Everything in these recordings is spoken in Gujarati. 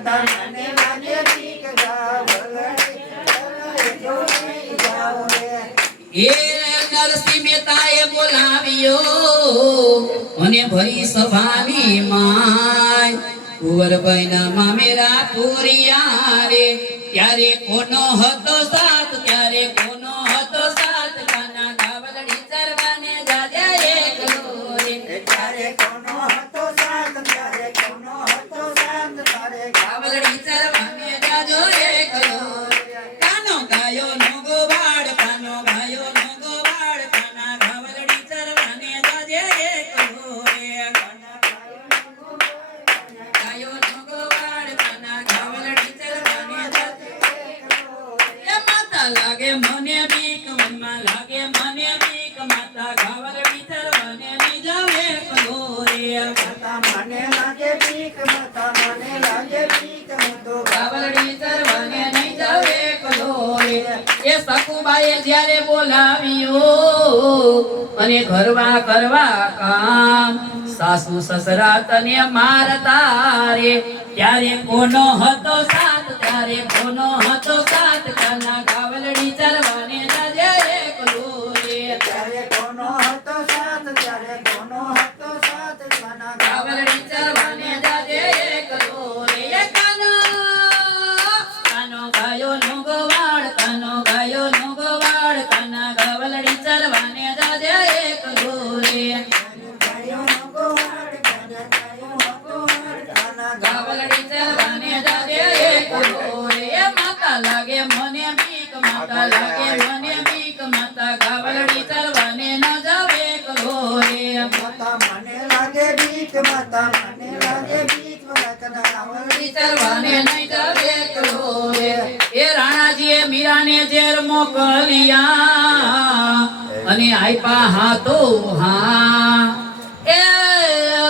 માતા મને લાગે બીક ગાવલડી ચરવાને જો નહીં જાવ રે એ નરસિંહ મહેતાએ બોલાવ્યો અને ભરી સભાની માય કુંવરભાઈના મામેરા પૂરિયા રે ત્યારે કોનો હતો સાથ ત્યારે કોનો હતો સાથ કાના ગાવલડી ચરવાને જાજે એકલો રે ત્યારે કોનો હતો સાથ ત્યારે કોનો હતો સાથ તારે ગાવલડી ચરવાને જાજો એકલો કાનો ગાયો નો ગોવાડ કાનો ગાયો નો ગોવાડ કાના ગાવલડી ચરવાને જાજે એકલો રે ગાયો નો ગોવાડ કાના ગાવલડી ચરવાને જાજે એ માતા લાગે મને બીક મનમાં લાગે મને બીક માતા ગાવલડી ચરવાને ની જાવે એકલો રે માતા મને લાગે બીક માતા મને લાગે બીક હું તો ગાવલડી ચરવાને નહીં જાવે એકલો રે એ સકુબાએ જ્યારે બોલાવ્યો અને ઘરવા કરવા કામ સાસુ સસરા તને મારતા રે ત્યારે કોનો હતો સાથ ત્યારે કોનો હતો સાથ કાના ગાવલડી ચરવાને જાજે એકલો રે ત્યારે કોનો હતો સાથ ત્યારે કોનો હતો સાથ કાના ગાવલડી ચરવાને જાજે એકલો રે કાનો કાનો ગાયો નો ગોવાડ કાનો ગાયો નો ગોવાડ કાના ગાવલડી ચરવાને જાજે એકલો રે ગાયો નો ગોવાડ કાના ગાયો નો ગોવાડ કાના ગાવલડી ચરવાને જાજે એકલો રે એ માતા લાગે મને બીક માતા લાગે મને બીક માતા ગાવલડી ચરવાને ન જાવે એકલો રે માતા મને લાગે બીક માતા મને લાગે બીક કાના ગાવલડી ચરવાને નહીં જાવે એકલો રે એ રાણાજીએ મીરાને ઝેર મોકલ્યા અને આપ્યા હાથો હા એ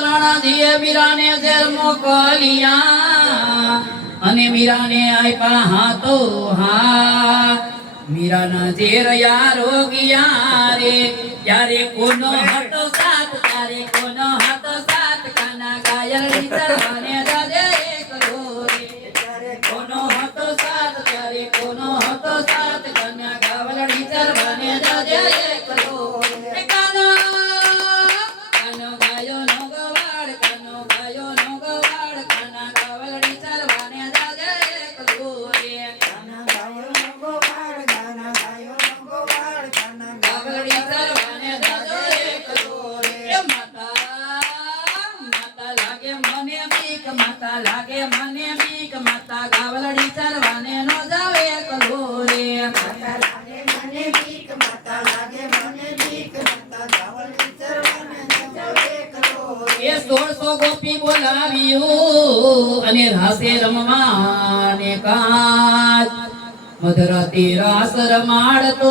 રાણાજીએ મીરાને ઝેર મોકલ્યા અને મીરાને આપ્યા હાથો હા મીરાના ઝેર યારો ગયા રે ત્યારે કોનો હતો સાથ ત્યારે કોનો હતો સાથ કાના ગાયલડી ચરવાને જાજે એકલો રે ત્યારે કોનો હતો સાથ ત્યારે કોનો હતો સાથ કાના ગાવલડી ચરવાને જાજે એકલો રે કાનો કાનો ગાયો નો ગવાડ કાનો ગાયો નો ગવાડ કાના ગાવલડી ચરવાને જાજે એકલો રે કાના ગાયો નો ગોવાડ કાના ગાયો નો ગોવાડ કાના ગાવલડી ચરવાને જાજે એકલો રે એ માતા લાગે મને બીક માતા લાગે મને બીક માતા ગાવલડી ચરવાને નો જાવે એકલો રે માતા લાગે મને બીક માતા લાગે મને બીક માતા ગાવલડી ચરવાને જાવે એકલો એ 1600 ગોપી બોલાવ્યું અને રાસે રમવાને કાજ મધરાતી રાસ રમાડતો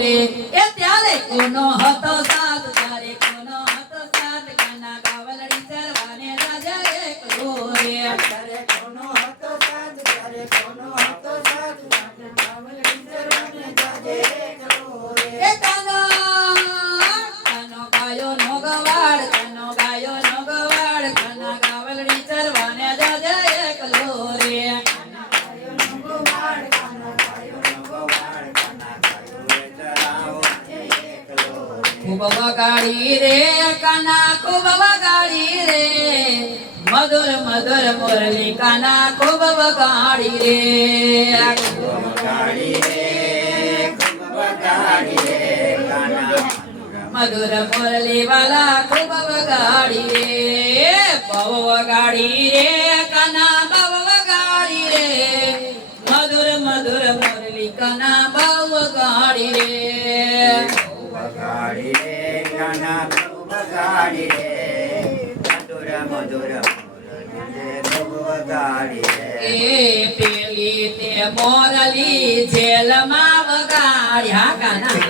રે એ ત્યારે કોનો હતો સાથ ત્યારે કોનો હતો સાથ કાના ગાવલડી ચરવાને જાજે એકલો રે ત્યારે કોનો હતો સાથ ત્યારે કોનો હતો સાથ કાના ગાવલડી ચરવાને જાજે એકલો રે એ કાનો કાનો ગાયો નો ગવાડ કાનો ગાયો નો ગવાડ કાના ગાવલડી ચરવાને જાજે એકલો રે ગાયો નો ગોવાડ કાના ગાયો નો ગોવાડ કાના ગાયો ચરાવો એકલો ખૂબ વગાડી રે કાના ખૂબ વગાડી રે મધુર મધુર મુરલી કાના ખૂબ વગાડી રે વગાડી રે કાના મધુર મુરલી વાલા ખૂબ વગાડી રે બહુ વગાડી રે કાના બહુ વગાડી રે મધુર મધુર મુરલી કાના બહુ વગાડી રે વગાડી રે કાના વગાડી રે મધુર મધુર વગાડી રે એ પેલી તે મોરલી જેલમાં વગાડ્યા કાના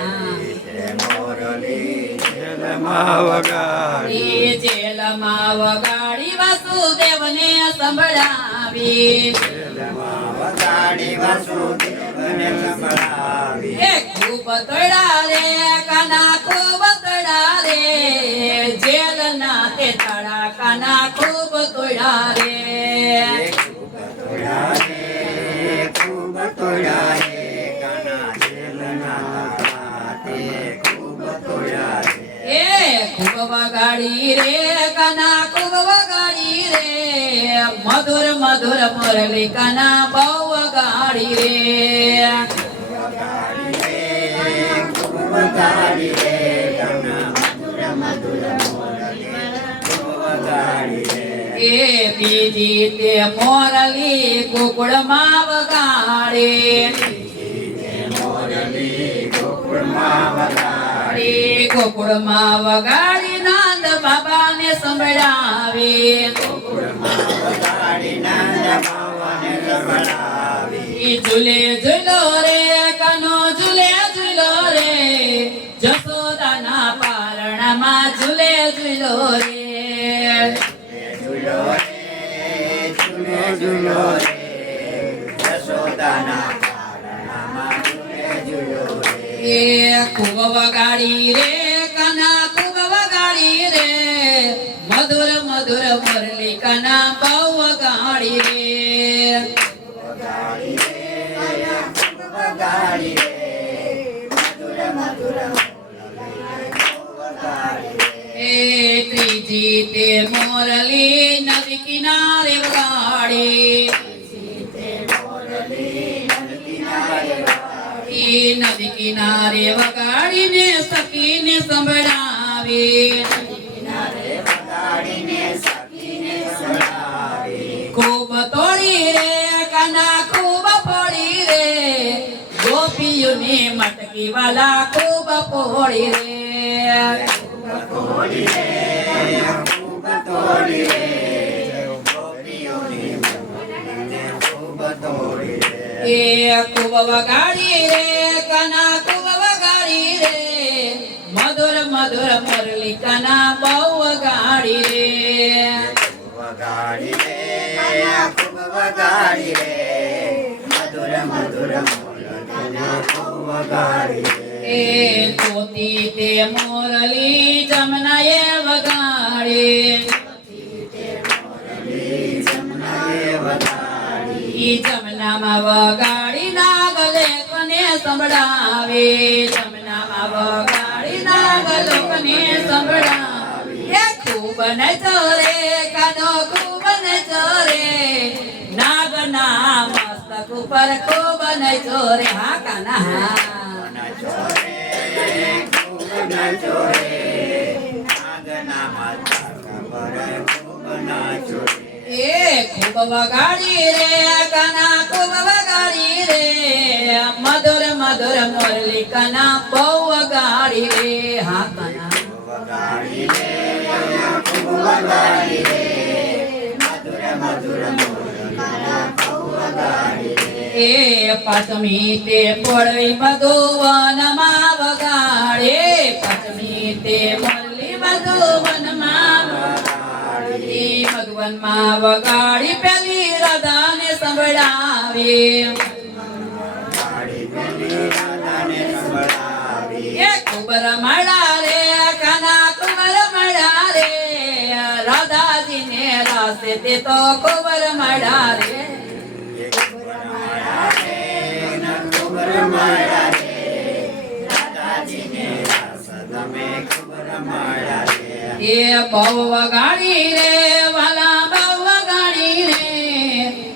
મોરલી જેલમાં વગાડી એ જેલમાં વગાડી વાસુદેવને સંભળાવી જેલમાં વગાડી વાસુદેવને સંભળાવી એ ખૂબ તોડા રે કાના ખૂબ તોડા રે જેલના તે તળા કાના ખૂબ તોડા રે મધુર મધુર મુરલી કાના બહુ વગાડી રે વગાડી રે કાના મધુર મધુર મુરલી વગાડી રે એ બીજી તે મોરલી ગોકુળમાં વગાડે ગોકુળમાં વગાડી નંદ બાબાને સંભળાવે ઈ ઝૂલે ઝૂલો રે કાનો ઝૂલે ઝૂલો રે જશોદાના પારણામાં ઝૂલે ઝૂલો રે એ ખૂબ વગાડી રે કાના ખૂબ વગાડી રે મધુર મધુર મુરલી કાના બહુ વગાડી રે એ ત્રીજી તે મોરલી નદી કિનારે વગાડી ઈ નદી કિનારે વગાડીને સખીને સંભળાવે ખૂબ તોડી રે કાના ખૂબ પડી રે ગોપીઓને મટકી વાલા ખૂબ પોડી રે એ ખૂબ વગાડી રે કાના ખૂબ વગાડી રે મધુર મધુર મુરલી કાના બહુ વગાડી રે વગાડી રે ખૂબ વગાડી રે મધુર મધુર મુરલી વગાડી રે એ તોતી તે મોરલી જમનાએ વગાડે ઈ જમનામાં વગાડી નાગલે કને સંભળાવે જમનામાં વગાડી નાગલો કને સંભળાવે એ ખૂબ નચો રે કાનો ખૂબ નચો રે નાગના મસ્તક ઉપર ખૂબ નચો રે હા કાના હા એ ખૂબ વગાડી રે કાના ખૂબ વગાડી રે મધુર મધુર મુરલી કાના બહુ વગાડી રે હા કાના એ પાંચમી તે પડવી મધુવનમાં વગાડે પાંચમી તે મુરલી મધુવનમાં મધુવનમાં વગાડી પેલી રાધાને સંભળાવે એ કુબર મળા રે કાના કુબર મળા રે રાધાજીને રાસે તે તો કુબર મળા રે એ બહુ વગાડી રે વાલા બહુ વગાડી રે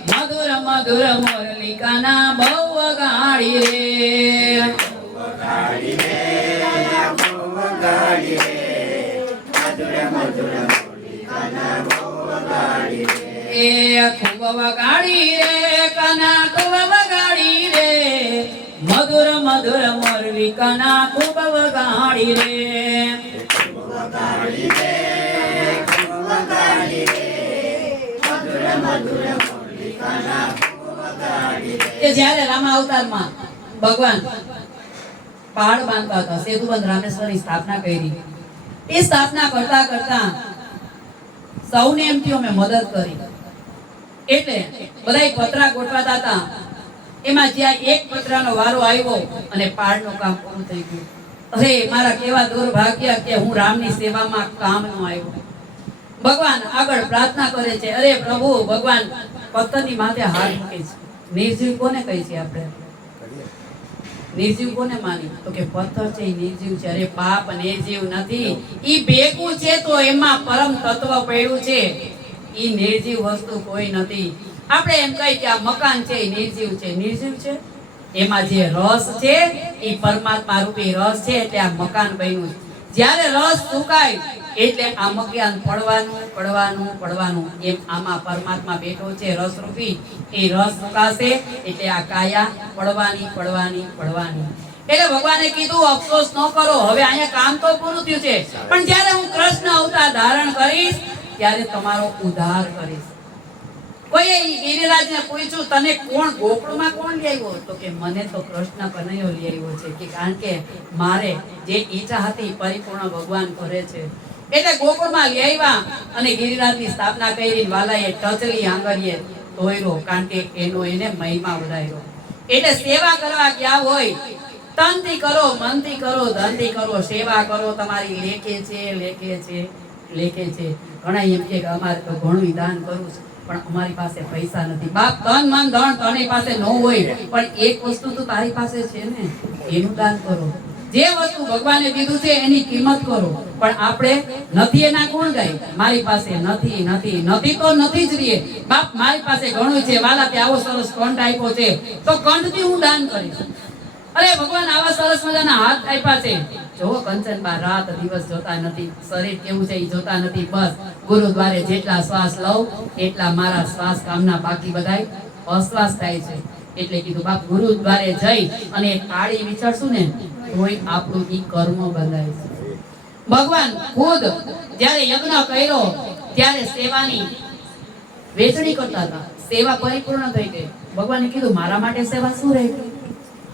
મધુર મધુર મુરલી કાના બહુ વગાડી રે એ ખૂબ વગાડી રે કાના ખૂબ વગાડી રે મધુર મધુર મુરલી કાના ખૂબ વગાડી રે કે જ્યારે રામા અવતારમાં ભગવાન પહાડ બાંધતા હતા સેતુબંધ રામેશ્વરની સ્થાપના કરી એ સ્થાપના કરતા કરતા સૌને એમ થયું અમે મદદ કરી એટલે બધાય પતરા ગોઠવાતા હતા એમાં જ્યાં એક પતરાનો વારો આવ્યો અને પહાડનું કામ પૂરું થઈ ગયું અરે મારા કેવા દુર્ભાગ્ય કે હું રામની સેવામાં કામ નો આવ્યો ભગવાન આગળ પ્રાર્થના કરે છે અરે પ્રભુ ભગવાન પથ્થરની માથે હાથ મૂકે છે નિર્જીવ કોને કહી છે આપણે નિર્જીવ કોને માની તો કે પથ્થર છે એ નિર્જીવ છે અરે બાપ નિર્જીવ નથી ઈ ભેગું છે તો એમાં પરમ તત્વ પડ્યું છે ઈ નિર્જીવ વસ્તુ કોઈ નથી. આપણે એમ કહી કે આ મકાન છે એ નિર્જીવ છે. નિર્જીવ છે એમાં જે રસ છે એ પરમાત્મા રૂપી રસ છે, એટલે આ મકાન બન્યું છે. જ્યારે રસ સુકાય એટલે આ મકાન પડવાનું પડવાનું પડવાનું, એમ આમાં પરમાત્મા બેઠો છે રસ રૂપી. એ રસ સુકાશે એટલે આ કાયા પડવાની પડવાની પડવાની. એટલે ભગવાને કીધું અફસોસ ન કરો, હવે અહીંયા કામ તો પૂરું થયું છે, પણ જ્યારે હું કૃષ્ણ અવતાર ધારણ કરીશ ત્યારે તમારો ઉદ્ધાર કરીશ. કોઈએ ગિરિરાજને પૂછ્યું, તને કોણ ગોકુળમાં કોણ લઈ આવ્યો? તો કે મને તો કૃષ્ણ કનૈયો લઈ આવ્યો છે, કે કારણ કે મારે જે ઈચ્છા હતી પરિપૂર્ણ ભગવાન કરે છે. એટલે ગોકુળમાં લઈ આવ્યા અને ગિરિરાજની સ્થાપના કરી. વાલાએ ટચલી આંગળીએ ધોયરો, કારણ કે એનો એને મહિમા વધાર્યો. એટલે સેવા કરવા ગયા હોય, તનથી કરો, મનથી કરો, ધનથી કરો, સેવા કરો. તમારી લેખે છે લેખે છે લેખે છે. ઘણા એમ કે અમારે તો ઘણું દાન કરવું છે, પણ અમારી પાસે પૈસા નથી. બાપ, તન મન ધન તારી પાસે ન હોય, પણ એક વસ્તુ તો તારી પાસે છે ને, એનું દાન કરો. જે વસ્તુ ભગવાને દીધું છે એની કિંમત કરો. પણ આપણે નથી એના કોણ ગાય? મારી પાસે નથી નથી નથી તો નથી જ રહીએ. બાપ, મારી પાસે ઘણું છે, વાલા તે આવો સરસ કંઠ આપ્યો છે તો કંઠથી હું દાન કરીશ. અરે ભગવાન આવા સરસ મજાના હાથ આપ્યા છે. જો કંચનબા રાત દિવસ જોતા નથી, શરીર કેવું છે એ જોતા નથી. બસ ગુરુદ્વારે જેટલા શ્વાસ લઉં એટલા મારા શ્વાસ કામના, બાકી બધાય અશ્વાસ થાય છે. એટલે કીધું બાપ, ગુરુદ્વારે જઈ અને તાળી વિચારશું ને તોય આપણું ઈ કર્મ બંધાય છે. ભગવાન ખુદ જ્યારે યજ્ઞ કર્યો ત્યારે સેવાની વેચણી કરતા હતા. સેવા પરિપૂર્ણ થઈ ગઈ. ભગવાને કીધું મારા માટે સેવા શું રહી ગઈ?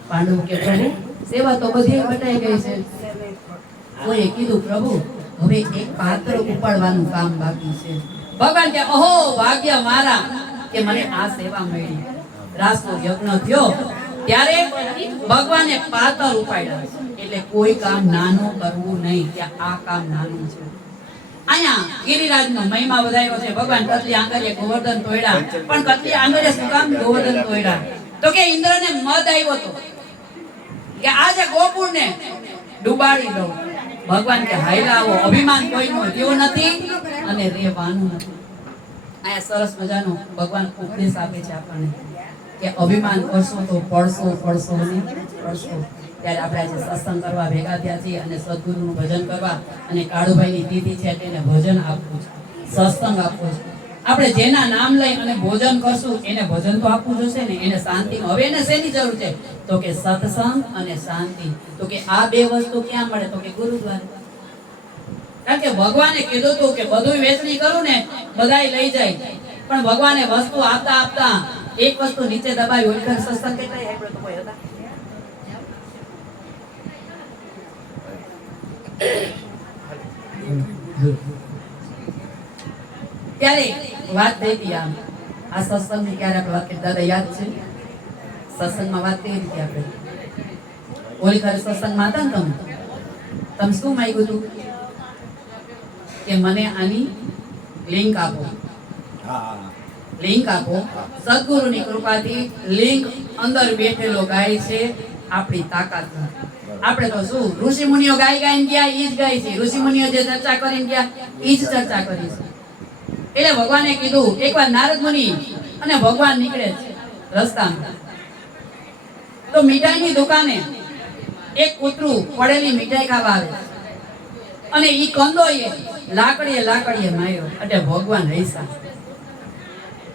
પાંડવ કે પ્રભુ, સેવા તો બધી બટાઈ ગઈ છે. કોઈએ કીધું પ્રભુ હવે એક પાત્ર ઉપાડવાનું કામ બાકી છે. ભગવાન કે અહો ભાગ્ય મારા કે મને આ સેવા મળી. રાસનો યજ્ઞ થયો ત્યારે ભગવાને પાત્ર ઉપાડ્યા. એટલે કોઈ કામ નાનું કરવું નહીં, કે આ કામ નાનું છે. અહીંયા ગિરિરાજનો મહિમા વધાર્યો છે. ભગવાન કતલી આંગળીએ ગોવર્ધન તોડ્યા, પણ કતલી આંગળીએ શું કામ ગોવર્ધન તોડ્યા? તો કે ઇન્દ્રને મદ આવ્યો હતો કે આજે ગોકુળને ડુબાડી દઉં. ભગવાન કે હાયલા આવો, અભિમાન કોઈનું થયું નથી અને રહેવાનું નથી. અહીંયા સરસ મજાનો ભગવાન ઉપદેશ આપે છે આપણને કે અભિમાન કરશો તો પડશો પડશો ને પડશો. ત્યારે આપણે આજે સત્સંગ કરવા ભેગા થયા છીએ અને સદગુરુનું ભજન કરવા, અને કાળુભાઈની તિથિ છે એટલે એને ભજન આપવું છે, સત્સંગ આપવો છે. આપણે જેના નામ લઈ અને ભોજન કરશું એને ભજન તો આપવું જોશે ને, એને શાંતિ. હવે એને શેની જરૂર છે? તો કે સત્સંગ અને શાંતિ. તો કે આ બે વસ્તુ ક્યાં મળે? તો કે ગુરુદ્વારે. કારણ કે ભગવાને કીધું હતું કે બધું વેચણી કરું ને બધાય લઈ જાય, પણ ભગવાને વસ્તુ આપતા આપતા એક વસ્તુ નીચે દબાવી. ઓળખાણ સત્સંગ કેટલાય આપણે તો કોઈ હતા? ત્યારે વાત થઈ હતી આ સત્સંગની. ક્યારે આપણે વાત કરી દાદા યાદ છે? સત્સંગમાં વાત કરી હતી આપણે. ઓલી ખરે સત્સંગમાં હતા ને તમે શું માંગ્યું હતું? કે મને આની લિંક આપો, લિંક આપો. સદગુરુની કૃપાથી લિંક અંદર બેઠેલો ગાય છે આપણી તાકાત. આપણે તો શું ઋષિ મુનિઓ ગાય ગાઈને ગયા ઈ જ ગાય છે. ઋષિ મુનિઓ જે ચર્ચા કરીને ગયા ઈ જ ચર્ચા કરી છે. એટલે ભગવાને કીધું, એકવાર નારદ મુનિ અને ભગવાન નીકળે છે રસ્તામાં. તો મીઠાઈની દુકાને એક કૂતરું પડેલી મીઠાઈ ખાવા આવે અને ઈ કંદોએ લાકડીએ માર્યો. એટલે ભગવાન હૈસા.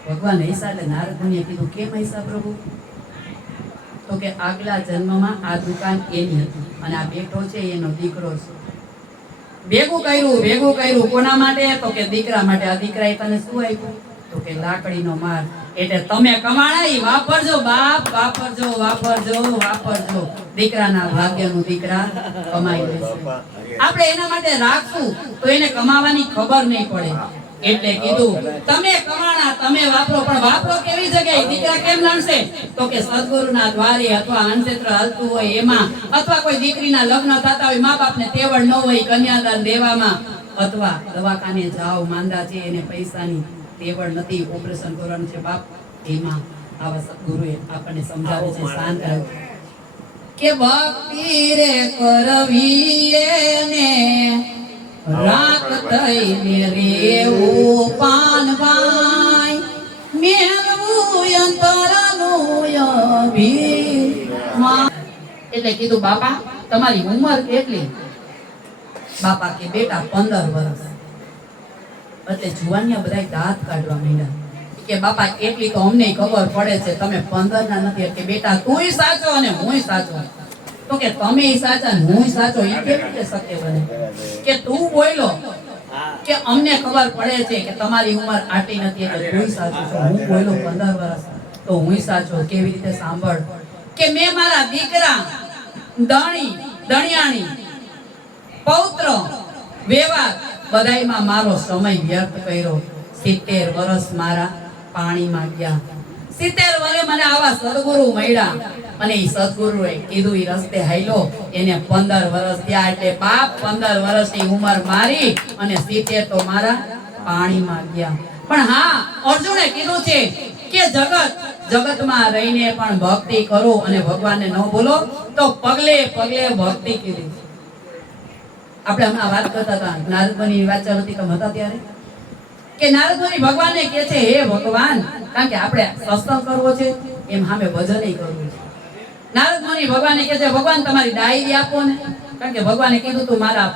ભગવાન હૈસા એટલે નારદ મુનિએ કીધું, કેમ હૈસા પ્રભુ? તો કે આગલા જન્મમાં આ દુકાન એની હતી અને આ બેઠો છે એનો દીકરો છે. ભેગું કર્યું કોના માટે? તો કે દીકરા માટે. આ દીકરાએ તને શું આપ્યું? તો કે લાકડીનો માર. એટલે તમે કમાણા વાપરજો બાપ, વાપરજો. દીકરાના ભાગ્યનું દીકરા કમાઈ લેશે. આપણે એના માટે રાખશું તો એને કમાવાની ખબર નહીં પડે. એટલે કીધું તમે કમાણા તમે વાપરો, પણ વાપરો કેવી જગ્યાએ? દીકરા કેમ લાણશે? તો કે સદગુરુના દ્વારે અથવા અનક્ષેત્ર હાલતું હોય એમાં, અથવા કોઈ દીકરીના લગ્ન થતા હોય, મા બાપને તેવડ ન હોય કન્યાદાન દેવામાં, અથવા દવાખાને જાઓ માંદા છે એને પૈસાની તેવડ નથી, ઓપરેશન કરવાનું છે બાપ, એમાં આવા સદગુરુએ આપણને સમજાવે છે શાંત રહો કે ભક્તિ રે કરવી એને રાત થઈને રેવું પાનભાઈ મેળવું અંતરનું અભિમાન. એટલે કીધું બાપા તમારી ઉંમર કેટલી? બાપા કે બેટા 15 વર્ષ. એટલે જુવાનિયા બધા દાંત કાઢવા માંડ્યા કે બાપા એટલી તો અમને ખબર પડે છે, તમે 15 ના નથી. કે બેટા તુંય સાચો અને હુંય સાચો. તો કે તમે સાચા ને હુંય સાચો, એ કેવી રીતે શક્ય બને? કે તું બોલ્યો કે અમને ખબર પડે છે કે તમારી ઉંમર આટલી નથી એટલે તુંય સાચો છો. હું બોલ્યો 15 વર્ષ તો હુંય સાચો. કેવી રીતે? સાંભળ કે મેં મારા દીકરા દણિયાણી પૌત્ર વેવાર બધાયમાં મારો સમય વ્યર્થ કર્યો. 70 વર્ષ મારા પાણીમાં ગયા. 70 વર્ષે મને આવા સદગુરુ મળ્યા અને એ સદગુરુએ કીધું એ રસ્તે હાલ્યો. એને 15 વર્ષ થયા એટલે બાપ 15 વર્ષની ઉંમર મારી અને 70 તો મારા પાણીમાં ગયા. પણ હા, અર્જુને કીધું છે કે જગતમાં રહીને પણ ભક્તિ કરો અને ભગવાનને ન ભૂલો તો પગલે પગલે ભક્તિ કીધી. આપણે હમણાં વાત કરતા હતા નારદ મુનિની વાત ચાલતી કમ હતા ત્યારે કે નારદ મુનિ ભગવાનને કહે છે હે ભગવાન, કારણ કે આપણે સત્સંગ કરવો છે એમ સામે ભજન કરવું છે. નારદ મુનિ ભગવાનને કહે છે ભગવાન તમારી ડાયરી આપો ને, કારણ કે ભગવાને કીધું તું મારા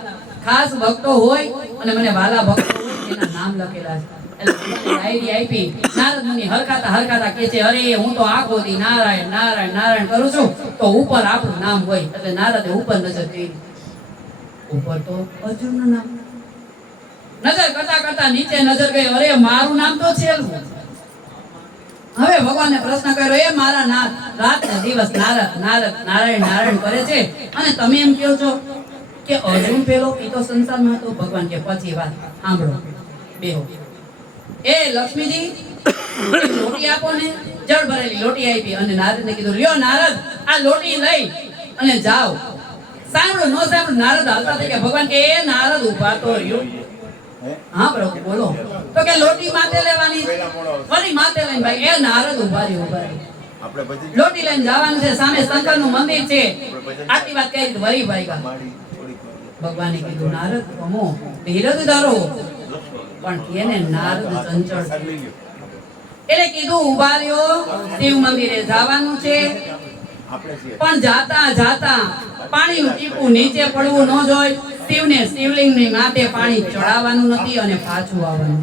ખાસ ભક્તો હોય અને મને વાલા ભક્તો હોય એના નામ લખેલા છે. એટલે ડાયરી આપી. નારદ મુનિ હરખાતા કહે છે અરે હું તો આખો દી નારાયણ નારાયણ નારાયણ કરું છું તો ઉપર આપણું નામ હોય. એટલે નારદે ઉપર નજર કરી. ઉપર તો અર્જુનનું નામ. નજર કરતા નીચે નજર ગઈ. અરે મારું નામ તો છેલ્લું. હવે ભગવાનને પ્રશ્ન કર્યો એ મારા નાથ રાત ને દિવસ નારદ નારદ નારાયણ નારાયણ કરે છે અને તમે એમ કહો છો કે અર્જુન પેલો એ તો સંસારમાં હતો. ભગવાન કે પછી વાત સાંભળો બેહો. એ લક્ષ્મીજી લોટી આપો ને. જળ ભરેલી લોટી આપી અને નારદને કીધું લ્યો નારદ આ લોટી લઈ અને જાઓ. સાંભળો ન સાંભળો નારદ હાલતા થઈ ગયા. ભગવાન કે એ નારદ ઉભા તો રહ્યો. હા પ્રભુ બોલો. તો કે લોટી માથે લેવાની. ફરી માથે લઈને ભાઈ એ નારદ ઉભા રહ્યો. લોટી લઈને જવાનું છે. સામે શંકરનું મંદિર છે. આટલી વાત કહી વરી ભાઈ ભગવાને કીધું નારદ કમો ધીરજ ધરો. પણ કેને નારદ ચંચળ. એટલે કીધું ઉભા રહ્યો. શિવ મંદિરે જવાનું છે પણ જાતા પાણીનું ટીપું નીચે પડવું ન જોઈએ. શિવને શિવલિંગની માથે પાણી ચડાવવાનું નથી અને પાછું આવવાનું.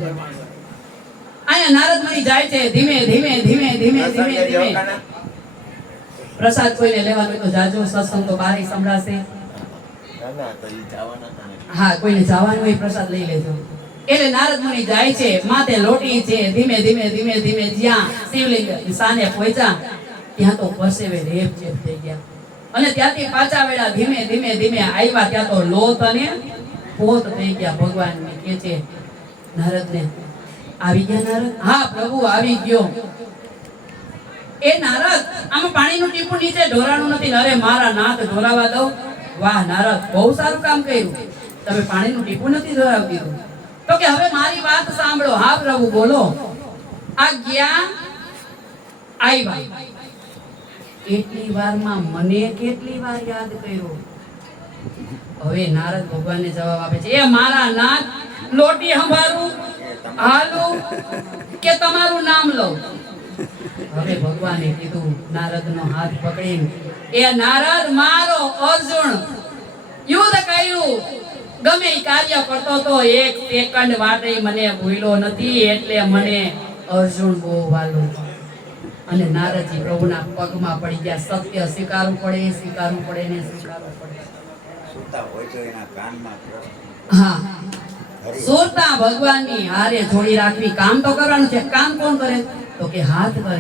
અહીંયા નારદ મુનિ જાય છે ધીમે ધીમે ધીમે ધીમે ધીમે ધીમે. પ્રસાદ કોઈને લેવાનો તો જાજો. સત્સંગ તો બારે સંભળાશે. હા, કોઈને જવાનું હોય પ્રસાદ લઈ લેજો. એટલે નારદ મુનિ જાય છે. માથે લોટી છે. ધીમે ધીમે ધીમે ધીમે જ્યાં શિવલિંગ સાને પહોંચ્યા ત્યાં તો પરસેવે રેપ ચેપ થઈ ગયા. અને ત્યાંથી પાછા વેળા ધીમે ધીમે ધીમે આવ્યા ત્યાં તો લોથ અને પોત થઈ ગયા. ભગવાન કહે છે નારદને આવી ગયા નારદ? હા પ્રભુ આવી ગયો. એ નારદ આમાં પાણીનું ટીપું નીચે ઢોરાણું નથી. અરે મારા નાથ ઢોરાવા દઉં. વાહ નારદ બહુ સારું કામ કર્યું. તમે પાણીનું ટીપું નથી ઢોરાવી દીધું. તો કે હવે મારી વાત સાંભળો. હા પ્રભુ બોલો. આ ગયા આવ્યા કેટલી વારમાં મને કેટલી વાર યાદ કર્યો. હવે નારદ ભગવાનને જવાબ આપે છે એ મારા નાથ લોટી સંભાળું હાલું કે તમારું નામ લઉં? હવે ભગવાને કીધું નારદનો હાથ પકડીને એ નારદ મારો અર્જુન યુદ્ધ કર્યું ગમે એ કાર્ય કરતો તો એક સેકન્ડ માટે મને ભૂલ્યો નથી એટલે મને અર્જુન બહુ વાલો. અને નારદજી પ્રભુના પગમાં પડી ગયા. સત્ય સ્વીકારવું પડે ને સ્વીકારવું પડે. સુતા હોય તો એના કાનમાં હા, સુરતા ભગવાનની હારે જોડી રાખવી. કામ તો કરવાનું છે. કામ કોણ કરે? તો કે હાથ કરે.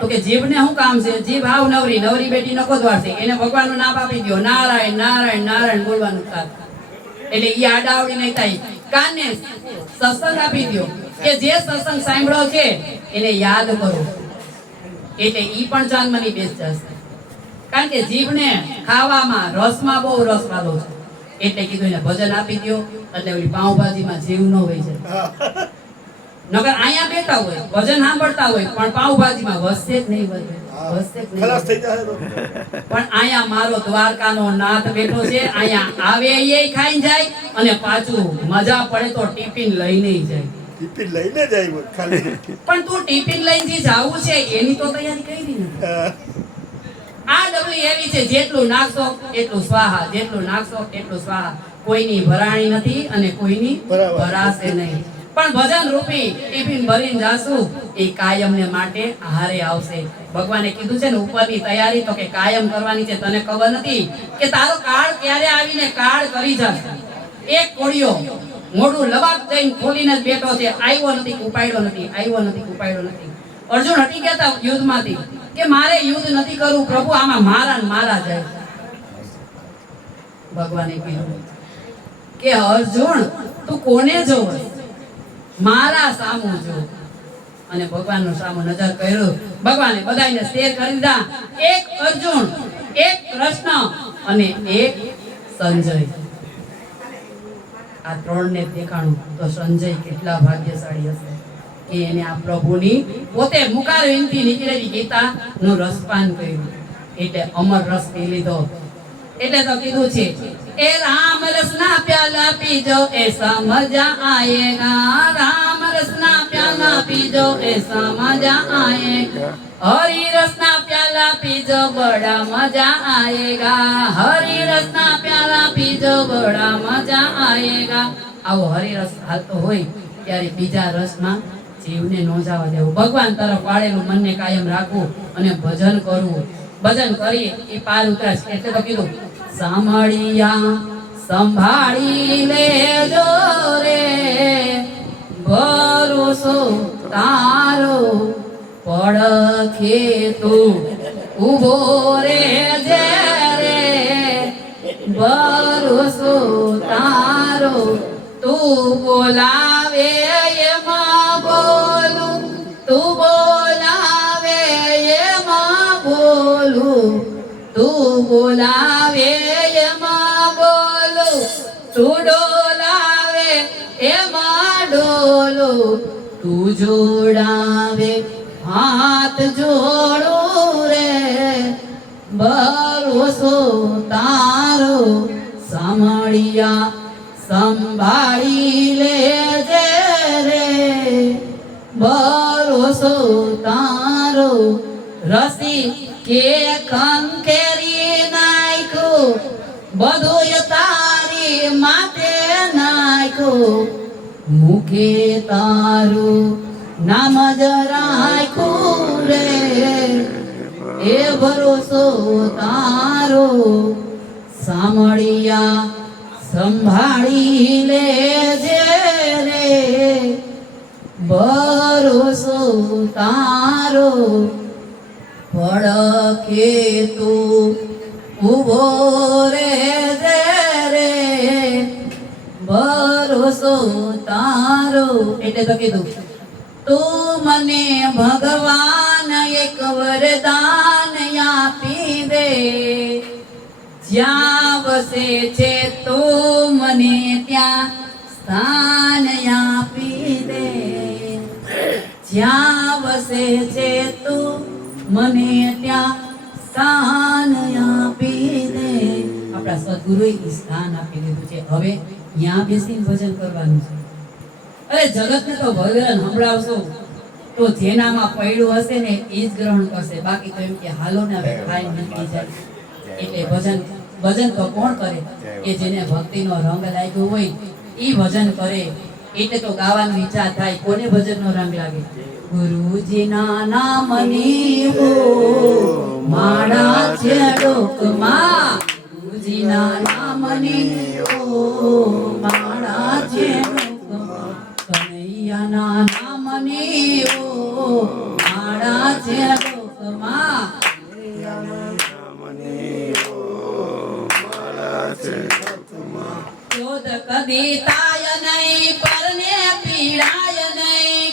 તો કે જીભને શું કામ છે? જીભ હાવ નવરી બેટી નકો દ્વારશે. એને ભગવાનનું નામ આપી દો. નારાયણ નારાયણ નારાયણ બોલવાનું કામ. એટલે ઈ આડાવડી નહીં થાય. કાનને સત્સંગ આપી દો કે જે સત્સંગ સાંભળો છે એને યાદ કરો. એટલે ઈ પણ ચાંદમાની બેસ જશે. કારણ કે જીભને ખાવામાં રસમાં બહુ રસ વાળો છે. એટલે કીધું એને ભજન આપી દો એટલે ઓલી પાઉંભાજીમાં જીવ ન હોય છે. નગર અહીંયા બેઠા હોય ભજન સાંભળતા હોય પણ પાઉંભાજીમાં વસશે જ નહીં વધે. બસશે કે નહીં? ખલાસ થઈ જાય તો પણ અહીંયા મારો દ્વારકાનો નાથ બેઠો છે, અહીંયા આવે એ ખાઈ જાય અને પાછું મજા પડે તો ટિફિન લઈને જાય. ટિફિન લઈને જાય ખાલી પણ તું ટિફિન લઈને જે જાવું છે એની તો તૈયારી કરી નથી. આ ડબલી એવી છે, જેટલું નાખશો એટલું સ્વાહા, જેટલું નાખશો એટલું સ્વાહા. કોઈની ભરાણી નથી અને કોઈની બરાબર. ભરાશે નહીં. પણ ભજન રૂપી ટિફિન ભરીને જાશું એ કાયમને માટે હારે આવશે. ભગવાને કીધું છે ને ઉપરની તૈયારી તો કે કાયમ કરવાની છે. તને ખબર નથી કે તારો કાળ ક્યારે આવીને કાળ કરી જશે. એક કોળિયો મોઢું લબાક દઈને ખોલીને જ બેઠો છે, આવ્યો નથી, ઉપાડ્યો નથી, આવ્યો નથી, ઉપાડ્યો નથી. અર્જુન હટી ગયા હતા યુદ્ધમાંથી કે મારે યુદ્ધ નથી કરવું પ્રભુ, આમાં મારા ને મારા જાય. ભગવાને કીધું કે અર્જુન તું કોને જોવે? મારા સામું જો. અને ભગવાનનો સામો નજર કર્યો. ભગવાને બધાને શેર કરી દીધા. એક અર્જુન, એક કૃષ્ણ અને એક સંજય. આ ત્રણને દેખાણું તો સંજય કેટલા ભાગ્યશાળી હશે કે એને આ પ્રભુની પોતે મુખાર વિનતી નીકળેલી ગીતાનું રસપાન કર્યું, એટલે અમર રસ પી લીધો. એટલે તો કીધું છે એ રામ રસના પ્યાલા પીજો એસા મજા આયેગા, રામ રસના પ્યાલા પીજો એસા મજા આયેગા, હરી રસના પ્યાલા પીજો બડા મજા આયેગા, હરી રસના પ્યાલા પીજો બડા મજા આયેગા. આવો હરિરસ હાલતો હોય ત્યારે બીજા રસમાં જીવને નો જવા દેવું. ભગવાન તરફ વાળેલું મનને કાયમ રાખવું અને ભજન કરવું. ભજન કરી એ પાર ઉતરાશ. એટલે તો કીધું સાંભળિયા સંભાળી લેજો રે, ભરોસો તારો પડખે તું ઉભો રે જે રે, ભરોસો તારો તું બોલાવે એમાં બોલું, તું બોલાવે એમાં બોલું, તું બોલાવે એમાં બોલું, તું ડોલાવે એમાં ડોલું, તું જોડાવે હાથ જોડું રે, ભરોસો તારો સાંભળિયા સંભાળી લેજે રે, ભરોસો તારો. રસી કે ખંખેરી નાખ્યું, બધું તારી માથે નાખ્યું, મુખે તારું નામ જ રાખ્યું રે, એ ભરોસો તારો સાંભળિયા સંભાળી લેજે રે, ભરોસો તારો પડખે તું ઉભો રે રે, ભરોસો તારો. એટલે તો કીધું તું મને ભગવાન એક વરદાન આપી દે, જ્યાં વસે છે તું મને ત્યાં સ્થાન આપી દે, જ્યાં વસે છે તું મને ત્યાં સ્થાન આપી દે. આપણા સદગુરુએ સ્થાન આપી દીધું છે. હવે ત્યાં બેસીને ભજન કરવાનું છે. અરે જગતને તો ભજન સંભળાવશો તો જેનામાં પડ્યું હશે ને એ જ ગ્રહણ કરશે. બાકી તો એમ કે હાલો ને હવે ખાઈ નીકળી જાય. એટલે ભજન તો કોણ કરે? કે જેને ભક્તિનો રંગ લાગ્યો હોય એ ભજન કરે. એટલે તો ગાવાનો ઈચ્છા થાય. કોને ભજનનો રંગ લાગે? ગુરુજીના નામની હો માળા છે ડોકમાં, ગુરુજીના નામની હો માળા છે ડોકમાં, કનૈયાના નામની હો માળા છે ડોકમાં, ક્રોધ કદી તાય નહીં, પરને પીડાય નહીં,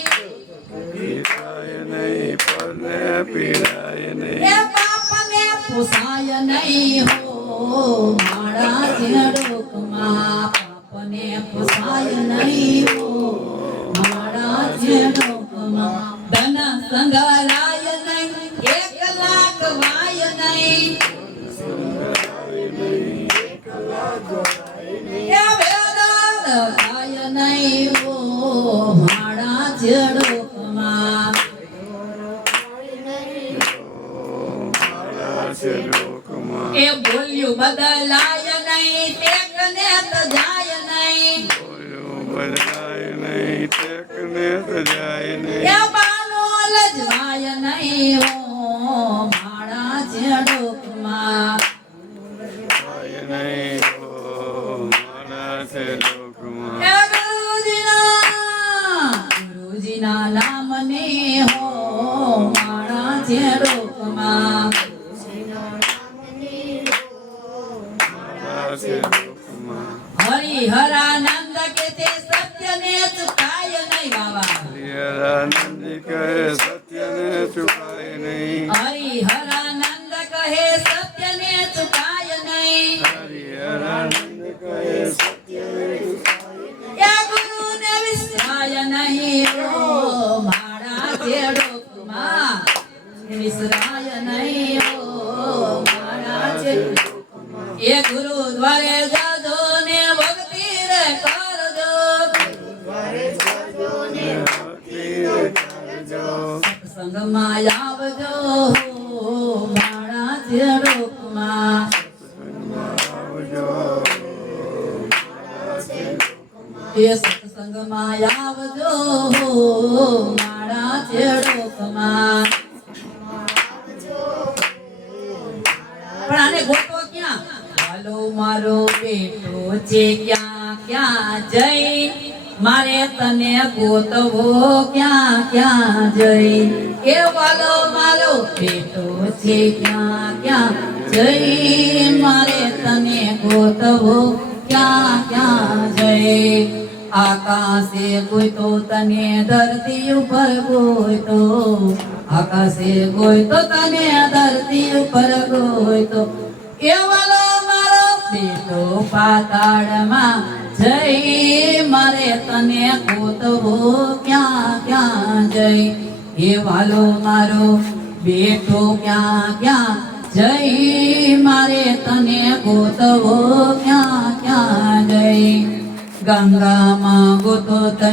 એ પાપને પોસાય નહીં હો માળા છે ડોકમાં, પાપને પોસાય નહીં હો માળા છે ડોકમાં, ધન સંગરાય નહીં, એકલા નહીં એ વેદ લખાય નહીં ઓ મારા ઝડોકમાં એ બોલ્યું બદલાય નહીં ટેકને તો જાય નહીં એ બાનો લજવાય નહીં ઓ મારા ઝડોકમાં એ ગુરુજીના નામને હો મારા ઝડોકમાં હરિહરાનંદ કે તે સત્યને ચુકાય નહીં બાબા હરિહરાનંદ કહે સત્યને ચુકાય નહીં એ ગુરુને વિસરાય નહીં ઓ મારા ઝડોકમાં વિસરાય નહીં ઓ મારા ઝડોકમાં એ ગુરુ દ્વારે જાજો ને ભક્તિ રે કરજો સત્સંગમાં આવજો મારા ઝડોકમાં એ સત્સંગમાં આવજો મારા ઝડોકમાં પણ આને ગોતો ક્યાં હાલો મારો બેટો છે ક્યાં ક્યાં જઈ મારે તને ગોતવો ક્યાં ક્યાં જઈ એ વાલો મારો બેટો છે ક્યાં ક્યાં જઈ મારે તને ગોતવો ક્યાં ક્યાં જઈ આકાશે કોઈ તો તને ધરતી ઉપર કોઈ તો આકાશે કોઈ તો તને ધરતી ઉપર કોઈ તો એ વાલો મારો બેટો પાતાળમાં જઈ મારે તને ગોતવો ક્યાં ક્યાં જઈ એ વાલો મારો બેટો ક્યાં ક્યાં જઈ મારે તને ગોતવો ક્યાં ક્યાં જઈ ગંગામાં ગોતો